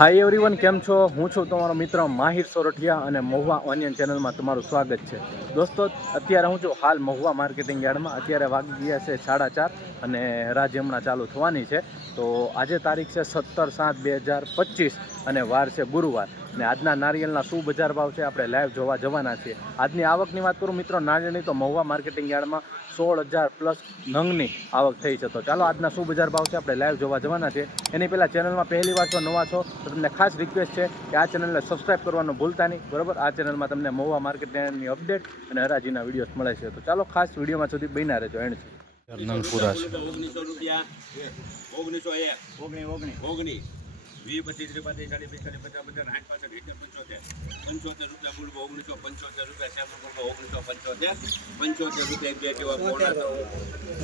Hi everyone કેમ છો? હું છું તમારો મિત્ર માહિર સોરઠિયા અને મહુવા ઓનિયન ચેનલમાં તમારું સ્વાગત છે. દોસ્તો, અત્યારે હું છું હાલ મહુવા માર્કેટિંગ યાર્ડમાં. અત્યારે વાગી ગયા છે સાડા ચાર અને રાજ હમણાં ચાલુ થવાની છે. તો આજે તારીખ છે સત્તર સાત બે હજાર પચીસ અને વાર છે ગુરુવાર. અને આજના નારિયેળના શું બજાર ભાવ છે આપણે લાઈવ જોવા જવાના છીએ. આજની આવકની વાત કરું મિત્રો, નારિયેળની તો મહુવા માર્કેટિંગ યાર્ડમાં સોળ હજાર પ્લસ નંગની આવક થઈ છે. તો ચાલો આજના શું બજાર ભાવ છે આપણે લાઈવ જોવા જવાના છે. એની પહેલાં ચેનલમાં પહેલી વાર છો નવા છો તો તમને ખાસ રિક્વેસ્ટ છે કે આ ચેનલને સબસ્ક્રાઇબ કરવાનું ભૂલતા નહીં. બરોબર? આ ચેનલમાં તમને મહુવા માર્કેટની અપડેટ અને હરાજીના વિડીયોઝ મળે છે. તો ચાલો ખાસ વિડીયોમાં સુધી બન્યા રહેજો. એણ છે. ઓગણીસો રૂપિયા. ઓગણીસો એક. ઓગણી ઓગણી. ઓગણી. વીસ, પચીસ ત્રીસ પાંત્રીસ ચાલીસ પિસ્તાલીસ પચાસ પચાસ, સાઠ, પાસઠ સિત્તેર પંચોતેર. પંચોતેર રૂપિયા બોલબો ઓગણીસો પંચોતેર રૂપિયા શ્યામ બોલબો ઓગણીસો પંચોતેર. પંચોતેર રૂપિયા બે ટેવા પોણા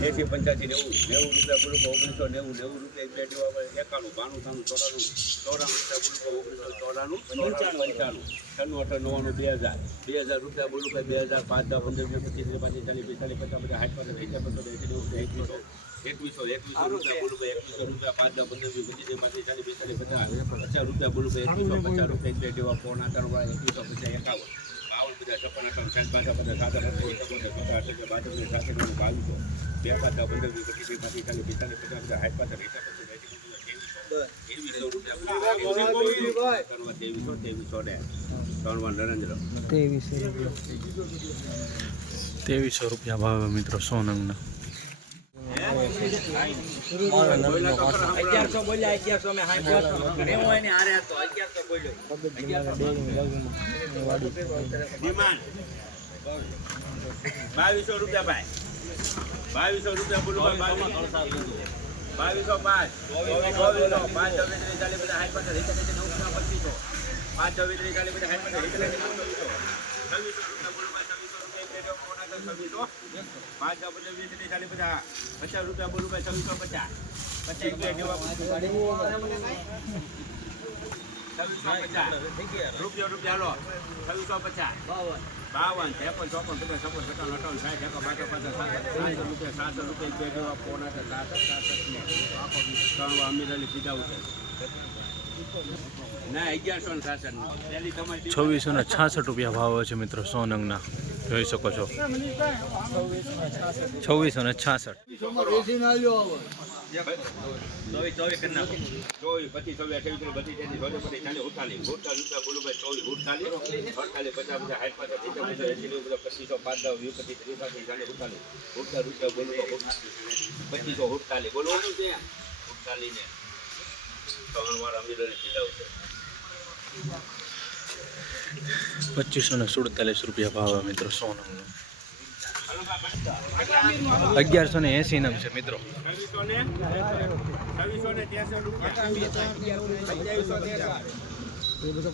એસી પંચ્યાસી, નેવું. નેવું રૂપિયા બોલબો ઓગણીસો નેવું નેવું રૂપિયા બે ટેવા એકાણું, બાણું ત્રાણું ચોરાણું. ચોરાણું રૂપિયા બોલબો ઓગણીસો ચોરાણું પંચાણું. છન્નું અઠાણું નવ્વાણું, બે હજાર. બે હજાર રૂપિયા બોલું બે હજાર, પાંચ, દસ, પંદર, વીસ, પચીસ, ત્રીસ પાંત્રીસ ચાલીસ પિસ્તાલીસ પચાસ પચાસ, સાઠ, પાસઠ સિત્તેર પંચોતેર, એંસી, નેવું એકવીસો એકવીસો એકવીસો રૂપિયા બોલું એકવીસો રૂપિયા પાંચ દસ પંદર વીસ પચીસ ત્રીસ પાંત્રીસ ચાલીસ પિસ્તાલીસ પચાસ પચાસ રૂપિયા બોલું એકવીસો પચાસ રૂપિયા જેવા પોણા ત્રણ વાર એકવીસો પચાસ એકાવન. બાવન બધા છપ્પન અઠાવન સાઠ પાંચ પચાસ સાત અઠાવન બાસઠ સાત બાવીસો બે પાંચ દસ પંદર વીસ પચીસ ત્રીસ પાંત્રીસ ચાલીસ પિસ્તાલીસ પચાસ સાઠ પાંચ સિત્તેર પચાસ એંસી ત્રેવીસો રૂપિયા. ત્રેવીસો ત્રેવીસો ને ત્રણ વાર નરેન્દ્ર ત્રેવીસો રૂપિયા ભાવ મિત્રો સો નંગના અગિયારસો બોલ્યા અગિયારસો મેં બોલ્યો બાવીસો રૂપિયા ભાઈ, બાવીસો. રૂપિયા બોલો બાવીસો. પાંચ પાંચ ચોવીસ ચાલીસ બધા હાઈ પાસે પાંચ ચોવીસ ચાલીસ બધા છવ્વીસો રૂપિયા બોલો ભાઈ છવ્વીસો રૂપિયા બોલું ભાઈ પચાસ પચાસ રૂપિયા જેવા છવ્વીસો પચાસ રૂપિયા રૂપિયા લો છવ્વીસો બાવન ત્રેપન ચોપન રૂપિયા છપ્પન સત્તાવન અઠાવન સાઠ એકો બાકો પચાસ સાતસો રૂપિયા સાતસો રૂપિયા બે જેવા પોણા છે સાસઠ ત્રણ અમીર અલી પીધા છે છવ્વીસો ને છાસઠ રૂપિયા ભાવ છે મિત્રો સો નંગના જોઈ શકો છો. છવ્વીસો ને છાસઠ. પચીસ ચોવીસ અઠાવીસ બધી તેની ચોવીસ બધી ચાલી ઉઠાલી ઉઠાલી રૂપિયા બોલું ભાઈ, ચોવીસ ઉઠાલી અડતાલી પચાસ પચાસ, સાઠ, પચાસ સિત્તેર પચાસ એસી નેવું બધા પચીસો, પાંચ, દસ, વીસ, પચીસ, ત્રીસ, પાંત્રીસ, ચાલીસ ઉઠાલી ઉઠતા રૂપિયા બોલું પચીસો ઉઠાલી બોલો. ઉઠાલી ને. ત્રણ અમીરોને સીધા છે પચીસો ને સુડતાલીસ રૂપિયા ભાવ મિત્રો સો અગિયારસો ને એસી નંગ છે મિત્રો. છવ્વીસો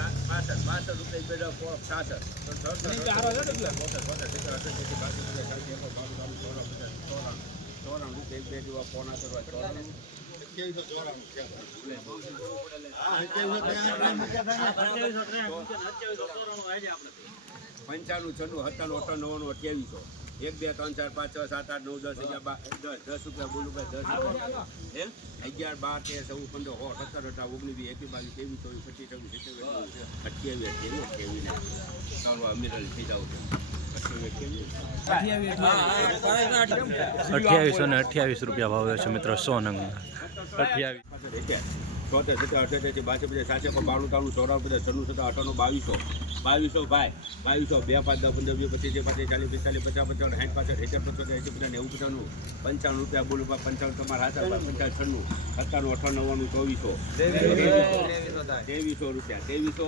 ને છવ્વીસો રૂપિયા અઠ્યાવીસો તેરસો એક વાર બે વાર અઢી વાર પોણા ત્રણ વાર અઠ્યાવીસો ચોસઠ અઠ્યાવીસો ચોસઠ ચોસઠ રૂપિયા પાસઠ પાસઠ પાસઠ રૂપિયા પેલા પો છાસઠ ચોરાણું રૂપિયા એક બે જેવા પોણા કરવા ચોરાણું પંચાણું, છન્નું, સત્તાણું અઠાણું નવ્વાણું, અઠ્યાવીસો. એક બે ત્રણ ચાર પાંચ છ સાત આઠ નવ દસ અગિયાર બાર દસ દસ રૂપિયા બોલું ભાઈ દસ રૂપિયા. હે? અગિયાર બાર તેર ચૌદ પંદર સો સત્તર અઢાર ઓગણીસ વીસ એકવીસ બાવીસ ત્રેવીસ ચોવીસ પચીસ છવ્વીસ સત્યાવીસ અઠ્યાવીસ અઠ્યાવીસ અઠ્યાવીસ ને ત્રણ અમીરલ થઈ જાવ છે અઠ્યાવીસ ને અઠ્યાવીસ રૂપિયા ભાવ છે મિત્રો સો નંગના અઠ્યાવીસ ચોતેર સત્તર અઠ્યાસી બાસઠ પચાસ સાતસો પણ બાણું તાણું ચોરાણું પચાસ છન્નું સત્તર અઠાણું બાવીસો. બાવીસો ભાઈ બાવીસો બે પાંચ દસ પંદર વીસ પચીસ પચીસ ચાલીસ પિસ્તાલીસ પચાસ પચાસ સાઠ પાસઠ હેચર પંચોતેર એસી પચાસ નેવું પચાસનું પંચાણું રૂપિયા બોલું ભાઈ પંચાવન તમારા હાથા પંચાવન છન્નું સત્તાણું અઠાણું નવ્વાણું ચોવીસો ત્રેવીસો રૂપિયા ત્રેવીસો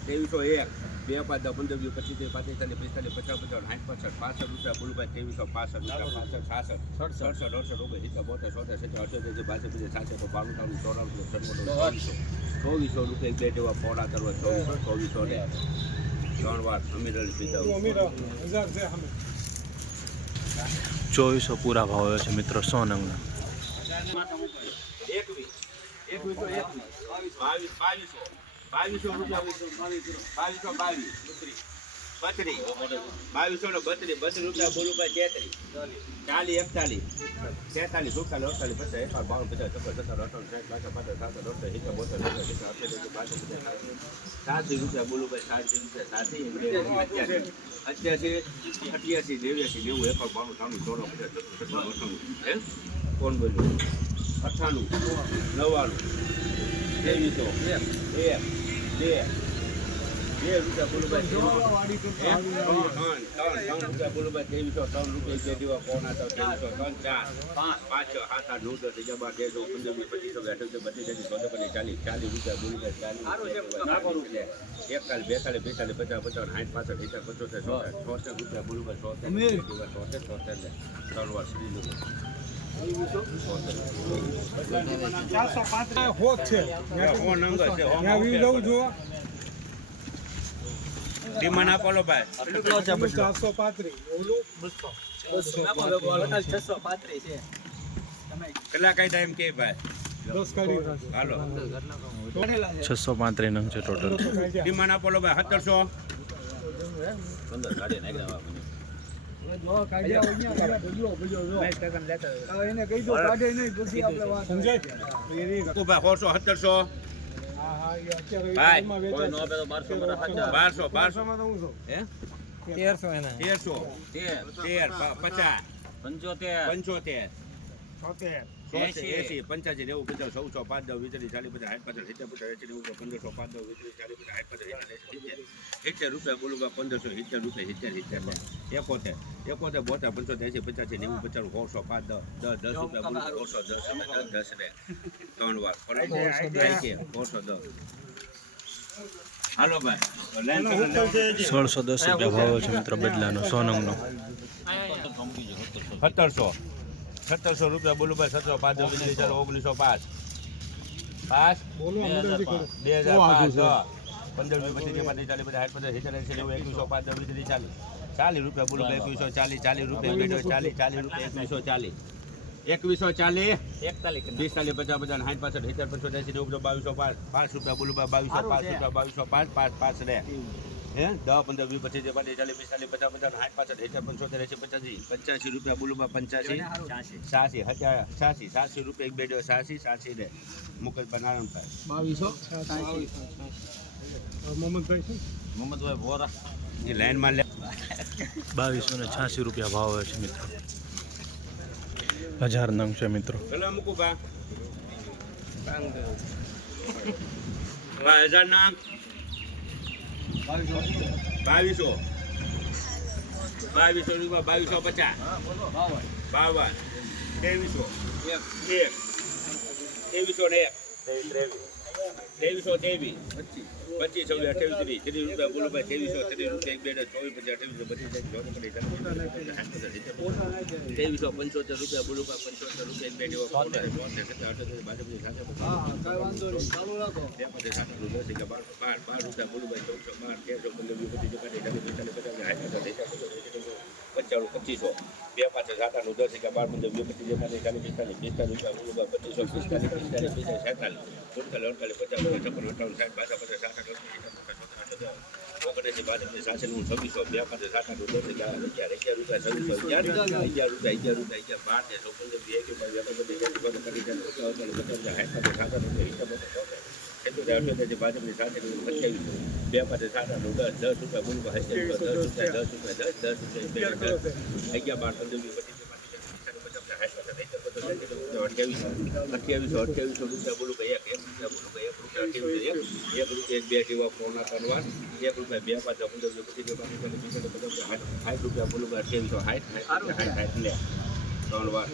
ત્રેવીસો એક બે પાંચ પંદર વીસ પચીસ ત્રીસ પાંત્રીસ પિસ્તાલીસ પચાસ પચાસ સાઠ પાસઠ પાસઠ રૂપિયા બોલું ભાઈ ત્રેવીસો પાસઠ રૂપિયા પાસઠ છાસઠ સડસઠ. અડસઠ ઓગણ સિત્તેર બોતેર સોતેર સિત્તેર અઠ્યોતેર બાસઠ પચાસ સાતસો બાણું ત્રાણું ચોરાણું ચોવીસો. ચોવીસો રૂપિયા બે જેવા પોણા કરવા ચોવીસો ચોવીસો ને ત્રણ વાર અમીરલ પીધા ચોવીસો પૂરા ભાવ છે મિત્રો સોનંગના એકવીસ. એકવીસો એકવીસ. બાવીસ બાવીસો. બાવીસો બાવીસો બાવીસ બત્રીસ. બાવીસો ને બત્રીસ બત્રીસ રૂપિયા બોલું ભાઈ તેત્રીસ. ચાલીસ, એકતાલીસ. તેતાલીસ સુડતાલીસ અડતાલીસ પચાસ એક બાવન, પચાસ, છપ્પન, સત્તર, અઠાવન, સાઠ પાછા પાછા સાતસો દોઢસો સિત્તેર બોતેર સાતસી રૂપિયા બોલું ભાઈ સાતસી રૂપિયા સાતસી અઠ્યાસી અઠ્યાસી, નેવ્યાસી, નેવું એક બાણું ત્રાણું ચોરાણું પચાસ, છપ્પન સત્તાણું અઠાણું હે? કોણ બોલ્યું? અઠ્ઠાણું નવ્વાણું, ત્રેવીસો. એક બે બે રૂપિયા બોલું ત્રણ રૂપિયા બોલું ભાઈ ત્રેવીસો ત્રણ રૂપિયા જે દીવા કોણ હતા ત્રેવીસો ત્રણ ચાર પાંચ પાંચ આઠ નવ દસ અગિયાર બાર તેર ચૌદ પંદર વીસ પચીસ અઠ્યાવીસ બત્રીસ તેત્રીસ ચોત્રીસ પંદર ચાલીસ ચાલીસ રૂપિયા બોલું ભાઈ ચાલીસ એકતાલીસ બેતાલીસ બેતાલીસ પચાસ પચાસ સાઠ પાસઠ સિત્તેર પંચોતેર છોતેર છોતેર રૂપિયા બોલું ભાઈ છોતેર છોતેર છોતેર ને ત્રણ વાર શ્રી લો હોત છે ફોન નંબર છે ત્યાં વી જવું જોવા ડિમાન્ડ આપો ભાઈ ચારસો પાંત્રીસ ઓલું છસો પાંત્રીસ છે કેટલા કઈ ટાઈમ કે ભાઈ હાલો છસો પાંત્રીસ નંગ છે ટોટલ ડિમાન્ડ આપો ભાઈ સત્તરસો. પંદર કાઢી નહીં સત્તરસો બારસો બારસો માં તો હું છું. તેરસો એના. તેરસો. તેર પચાસ. પંચોતેર. પંચોતેર. છોતેર એસી એસી. પંચ્યાસી નેવું ચૌદસો પાંચ દસ વીતરી ચાલીસ પચાસ સાઠ પચાસ સિત્તેર પચાસ એસી નેવું પંદરસો પાંચ દસ વીસ ચાલીસ પચાસ સાઠ પચાસ સિત્તેર. રૂપિયા બોલું પંદરસો સિત્તેર રૂપિયા સિત્તેર સિત્તેર એકોતેર. એકોતેર બોતેર પંચોતેર એસી પચાસી નેવું પચાસ સોળસો પાંચ દસ દસ દસ રૂપિયા બોલું સોળસો દસ દસ દસ ને. ત્રણ વાર. સોળસો દસ હાલો ભાઈ. સોળસો દસ રૂપિયા ભાવ છે મિત્ર બદલાનો સો નંગનો સત્તરસો. સત્તરસો રૂપિયા બોલું ભાઈ સત્તરસો પાંચ વીસ ઓગણીસો. પાંચ. પાંચ? બે હજાર પાંચ. પંદર રૂપિયા ચાલીસ પચાસ સાઠ પચાસ સિત્તેર એંસી નેવું એકવીસો પાંચ દસ ત્રીસ ચાલીસ. રૂપિયા બોલું એકવીસો ચાલીસ ચાલીસ રૂપિયા બેઠો ચાલીસ ચાલીસ રૂપિયા એકવીસો ચાલીસ. એકવીસો ચાલીસ. એકતાલીસ પિસ્તાલીસ પચાસ પચાસ સાઠ પાસઠ એંસી નેવું બાવીસો પાંચ. પાંચ રૂપિયા બોલું બાવીસો પાંચ રૂપિયા બાવીસો પાંચ પાંચ પાંચ રે. હે? દસ પંદર વીસ પચીસ પાંચ ચાલીસ પિસ્તાલીસ પચાસ પચાસ સાઠ પાસઠ સિત્તેર પંચોતેર એસી પચાસી પંચ્યાસી રૂપિયા બોલુમાં પંચ્યાસી. સાસી હત્યા સાસી સાસી રૂપિયા એક બે જો સાસી સાસી રે મુકેશભાઈ નારાયણભાઈ બાવીસો? મોહમ્મદભાઈ મોહમ્મદભાઈ વોરા. એ લાઈનમાં લે. બાવીસો ને છ્યાસી રૂપિયા ભાવ હોય છે મિત્રો. હજાર નંગ છે મિત્રો. પેલા મૂકું બા. હા હજાર ના બાવીસો. બાવીસો રૂપિયા બાવીસો પચાસ. બાવન. ત્રેવીસો એક. ત્રેવીસો ને એક. ત્રેવીસો. ત્રેવીસ પચીસ છવ્વીસ અઠ્યાવીસ ત્રીસ ત્રીસ રૂપિયા બોલો ભાઈ ત્રેવીસો ત્રીસ રૂપિયા એક બે હજાર ચોવીસ પચીસ અઠ્યાવીસો બત્રીસ ત્રેવીસો પંચોતેર રૂપિયા બોલો ભાઈ પંચોતેર રૂપિયા એક બે જેવો બાર બાર બાર રૂપિયા બોલું ભાઈ ચૌદસો બાર તેરસો પંદર પચીસો પચીસ પચાસ પંચાણું પચીસો બે પાંચ સાત આઠ દસ એકા બાર પંદર વીસ પચીસ ચાલીસ પિસ્તાલીસ પિસ્તાલીસ રૂપિયા પચીસો પિસ્તાલીસ પિસ્તાલીસ પિસ્તાલીસ સુડતાલીસ અડતાલીસ પચાસ પચાસ છપ્પન અઠાવન સાઠ બાસઠ પચાસ સાત આઠ ઓગણસી બાસઠ સાસઠનું છવ્વીસો બે પાંચ સાત આઠ દસ અગિયાર અગિયાર અગિયાર રૂપિયા છવ્વીસો અગિયાર અગિયાર રૂપિયા અગિયાર રૂપિયા અગિયાર બાર બાવીસ અઠાવીસ બત્રીસ તેત્રીસ ચોત્રીસ પચીસ પચાસ સાઠ અઠ્યાવીસ બે પાંચ સાતનું દસ દસ રૂપિયા દસ રૂપિયા દસ દસ રૂપિયા દસ દસ રૂપિયા દસ અગિયાર બાર પંદર અઠ્યાવીસો અઠ્યાવીસો અઠ્યાવીસો રૂપિયા બોલું એક એક રૂપિયા બોલું એક રૂપિયા અઠ્યાવીસો બે કેવા ફોન કરવા એક રૂપિયા બે પાંચ પંદર ચાલીસ પિસ્તાલીસ સાઠ રૂપિયા બોલું અઠ્યાવીસો સાઠ સાઠ સાઠ સાઠ લે ત્રણ વાર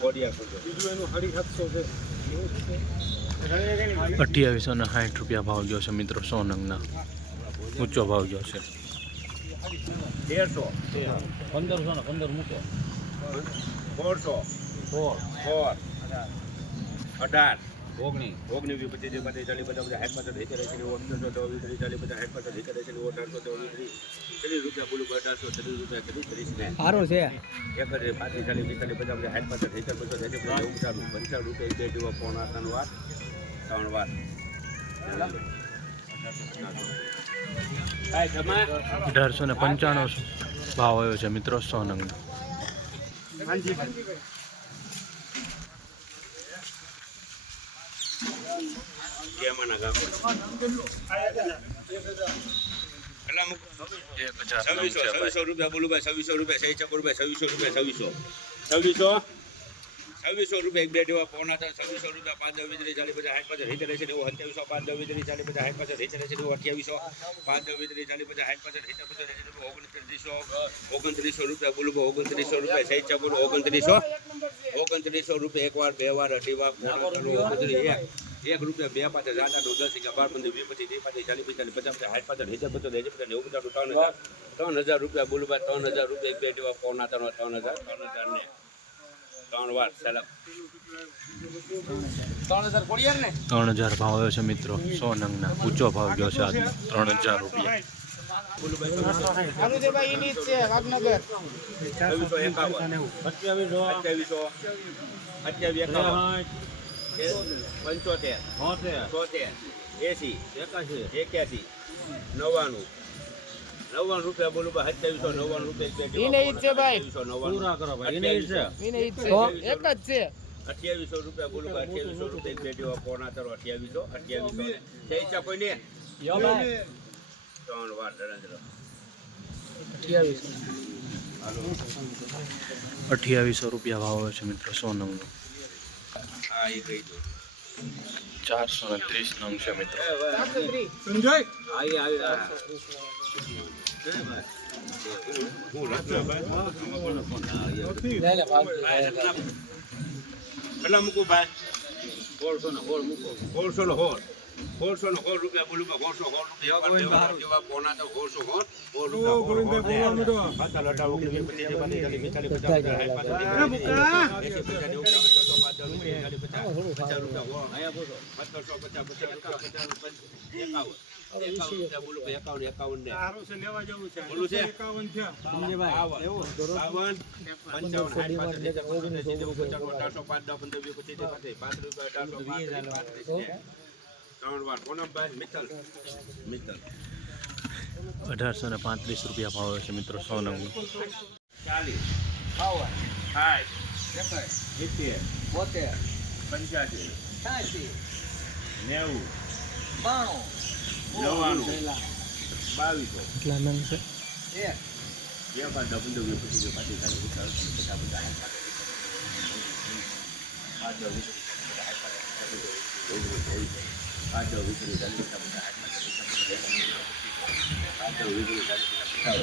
કોડિયા બીજું એનું સાડી સાતસો છે અઠ્યાવીસો ને સાઠ રૂપિયા ભાવ ગયો છે મિત્રો સોનંગના. ઊંચો ભાવ ગયો છે. તેરસો પંદરસો ને પંદર મૂકો. સોળસો. સોળ. અઢાર. ઓગણીસ ઓગણીસ વીસ પચીસ પચીસ ચાલી પચાસ બધા સાઠ પાસે ધીકે રહે છે અઠારસો ચોવીસ ત્રીસ ચાલી પચાસ સાઠ પાસે ધીકે રહે છે અઢારસો ચોવીસ ત્રીસ. ત્રીસ રૂપિયા બોલું અઢારસો ત્રીસ રૂપિયા ત્રીસ ત્રીસ ને. સારું છે. એક પાંત્રીસ ચાલીસ પચાસ બધા સિત્તેર પચાસ એંસી પચાસ પંચાણું પંચાણું રૂપિયા બે જેવા પોણા ત્રણ વાર ત્રણ વાર અઢારસો ને પંચાણું ભાવ આવ્યો છે મિત્રો સો નંગનો ગામ છવ્વીસો છવ્વીસો રૂપિયા રૂપિયા સહી ચકો રૂપિયા રૂપિયા છવ્વીસો છવ્વીસો છવ્વીસો રૂપિયા બે દેવા પોણા હતા છવ્વીસો રૂપિયા પાંચ દસ વીજળી ચાલી પચાસ પચાસ હિતેર એસી નેવું સત્યાવીસો પાંચ દસ વીજળી ચાલી પચાસ સાઠ પચાસ હિતેર છે નેવું અઠ્યાવીસો પાંચ દસ વીજળી ચાલી પચાસ સાઠ પચાસ હિતેર પચાસ ઓગણત્રીસો ઓગણત્રીસો રૂપિયા બોલું ઓગણત્રીસો રૂપિયા સહી ચકો ઓગણત્રીસો ઓગણત્રીસો રૂપિયા એક વાર બે વાર અઢી વાર ઓગણત્રીસ એક રૂપિયા બે પાછા આઠ આઠ દસ અગિયાર બાર પંદર વીસ પચીસ પાંત્રીસ ચાલીસ પચાસ પચાસ સાઠ પાછળ હજાર પચાસ હજાર પચાસ નેવું પચાસ ત્રણ હજાર. ત્રણ હજાર રૂપિયા બોલું ભાઈ ત્રણ હજાર રૂપિયા બે દેવા ફોન ત્રણ ત્રણ હજાર ત્રણ હજાર ને ત્રણ વાર સેલક ત્રણ હજાર ભાવ આવ્યો છે મિત્રો સો નંગના. ઊંચો ભાવ ગયો છે આજનો. ત્રણ હજાર રૂપિયા. અઠ્યાવીસો અઠ્યાવીસો. પંચોતેર. છોતેર. એસી. એકાસી એક્યાસી. નવ્વાણું. નવ્વાણું રૂપિયા બોલું ભાઈ સત્યાવીસો નવ્વાણું રૂપિયા અઠ્યાવીસો નવ્વાણું. અઠ્યાવીસો રૂપિયા બોલું ભાઈ અઠ્યાવીસો રૂપિયા દેવા પોણા તરો અઠ્યાવીસો અઠ્યાવીસો. જઈ ચા ને? ત્રણ વાર નરેન્દ્ર અઠ્યાવીસો રૂપિયા ભાવ છે મિત્રો સો હા એ કહી દો ચારસો ને ત્રીસ નંગ છે મિત્રો સંજય આવી આવી રત્નાભાઈ મૂકું ભાઈ સોળસો ને સોળ મૂકો સોળસો ને સોળ સોળસો ને સોળ રૂપિયા બોલું સોળસો સોળ રૂપિયા જેવા પોણા તો સોળસો સોળ સોળ રૂપિયા સોળ, સોળ, સોળ. પાછા લટાવો કે પચીસ, પાંત્રીસ, ચાલીસ, પિસ્તાલીસ, પચાસ, પચાસ, પચાસ, પચાસ, પચાસ, અઢારસો, ને. પાંત્રીસ રૂપિયા ભાવ છે મિત્રો સો નંગનો ચાલીસ સાઠ સિત્તેર પંચ્યાસી નેવું નવ્વાણું બાવીસો કેટલા નંગ છે બે પાંચ પચાસ પચાસ પાંચ દસ વીસ ચાલીસ પચાસ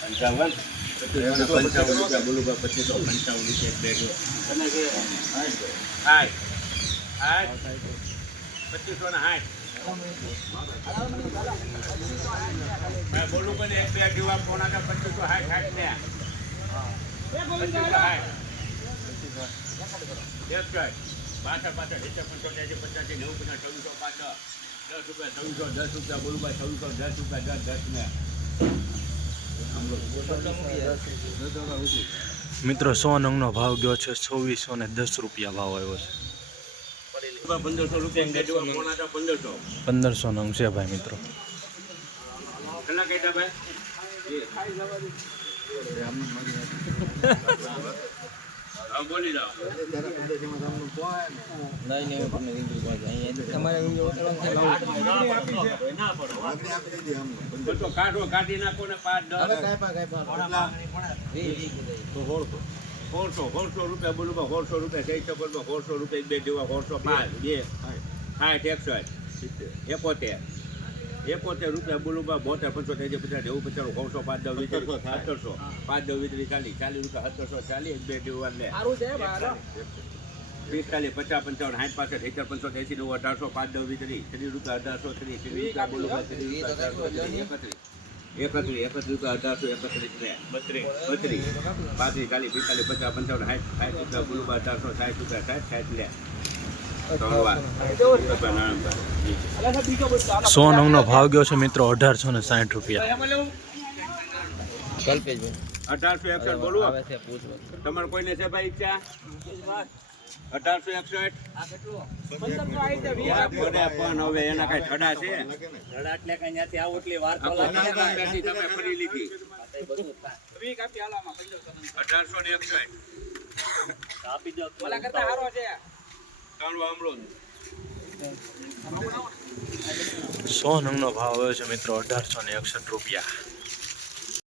પંચાવન? પંચાવન રૂપિયા બોલું ભાઈ પચીસો પંચાવન રૂપિયા બેગ તમે કે આઠ આઠ પચીસો ને આઠ બોલું પણ એક બે દીવા પોણા કે પચીસો હાઠ હાઠ ને. પચીસો સાઠ પાછળ પાછળ સિત્તેર પંચોતેર એંસી પચાસી નેવું પચાસ છવ્વીસો પાંચ દસ રૂપિયા છવ્વીસો દસ રૂપિયા બોલું ભાઈ છવ્વીસો દસ રૂપિયા દસ દસ ને. મિત્રો સો નંગનો ભાવ ગયો છે છવ્વીસો ને દસ રૂપિયા ભાવ આવ્યો છે. પંદરસો નંગ છે ભાઈ મિત્રો. કેટલા ભાઈ? સોળસો સોળસો રૂપિયા બોલું સોળસો રૂપિયા જઈ શકો સોળસો રૂપિયા બે જેવા સોળસો પાંચ બે સાઠ એકસો એકોતેર એકોતેર રૂપિયા બોલું બા બોતેર પંચોતેર જે પચાસ એવું પચાસ સોળસો પાંચ દસ વીસ સત્તરસો પાંચ દસ વીસ ચાલીસ ચાલીસ રૂપિયા સત્તરસો ચાલીસ એક બે દેવા લે પિસ્તાલીસ પચાસ પંચાવન સાઠ પાસઠ સિત્તેર પંચોતેર એસી નવ અઢારસો પાંચ દસ વીસ ત્રીસ ત્રીસ રૂપિયા અઢારસો ત્રીસ ત્રીસ રૂપિયા બોલું ત્રીસ રૂપિયા અઢારસો ત્રીસ એકત્રીસ. એકત્રીસ એકત્રીસ રૂપિયા અઢારસો એકત્રીસ ને બત્રીસ. બત્રીસ. પાંત્રીસ ચાલીસ પિસ્તાલીસ પચાસ પંચાવન સાઠ સાઠ રૂપિયા બોલું અઢારસો સાઠ રૂપિયા સાઠ સાઠ લે સો નવનો ભાવ ગયો છે મિત્રો અઢારસો ને સાઠ રૂપિયા. અઢારસો એકસઠ બોલું તમારે કોઈને છે ભાઈ ઈચ્છા? અઢારસો એકસઠ? આ કેટલું મને પણ હવે એના કઈ ઠડા છે. એટલે કઈ? ત્યાંથી આવું એટલી વાર તમે ફરી લીધી. અઢારસો ને એકસઠ. આપી દો. કરતા સારો વામડો સો નંગનો ભાવ આવ્યો છે મિત્રો અઢારસો ને એકસઠ રૂપિયા.